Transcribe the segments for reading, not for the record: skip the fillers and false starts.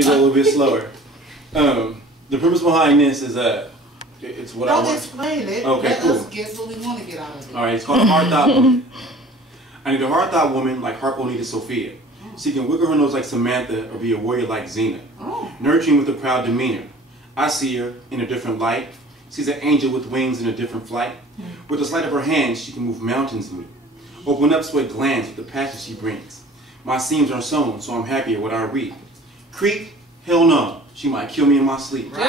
to go a little bit slower. The purpose behind this is it's what I want. Don't explain it. Okay, Let cool. us get what we want to get out of it. All right, it's called a hard thought woman. I need a hard thought woman like Harpo needed Sophia. She can wiggle her nose like Samantha or be a warrior like Xena. Nurturing with a proud demeanor. I see her in a different light. She's an angel with wings in a different flight. With the sleight of her hand, she can move mountains in me. Open up sweat glands with the passion she brings. My seams are sewn, so I'm happy at what I reap. Creep? Hell no. She might kill me in my sleep. But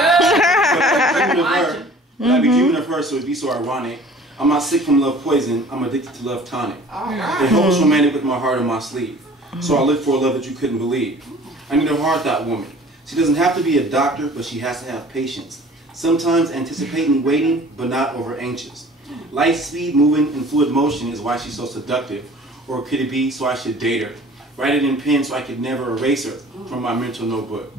I be dreaming of her, so it'd be so ironic. I'm not sick from love poison, I'm addicted to love tonic. The hell's romantic with my heart on my sleeve. So I look for a love that you couldn't believe. I need a hard thought woman. She doesn't have to be a doctor, but she has to have patience. Sometimes anticipating waiting, but not over anxious. Light speed, moving, and fluid motion is why she's so seductive. Or could it be so I should date her? Write it in pen so I could never erase her from my mental notebook.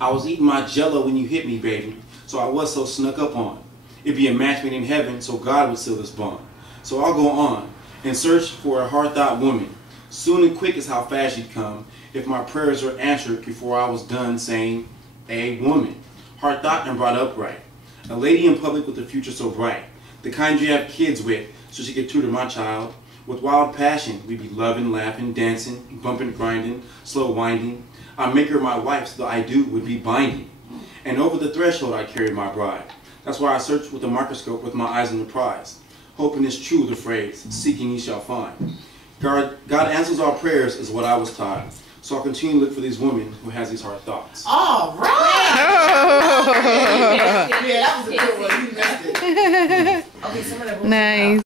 I was eating my jello when you hit me, baby, so I was so snuck up on. It'd be a match made in heaven, so God would seal this bond. So I'll go on and search for a hard thought woman. Soon and quick is how fast she'd come if my prayers were answered before I was done saying, a woman. Hard thought and brought up right. A lady in public with a future so bright. The kind you have kids with, so she could tutor my child. With wild passion, we'd be loving, laughing, dancing, bumping, grinding, slow winding. I'd make her my wife, so the I do would be binding. And over the threshold I carried my bride. That's why I search with a microscope with my eyes on the prize. Hoping it's true, the phrase, seeking ye shall find. God answers our prayers is what I was taught. So I'll continue to look for these women who has these hard thoughts. All right. Yeah, that was a good one. You missed it. Okay, some of that Nice.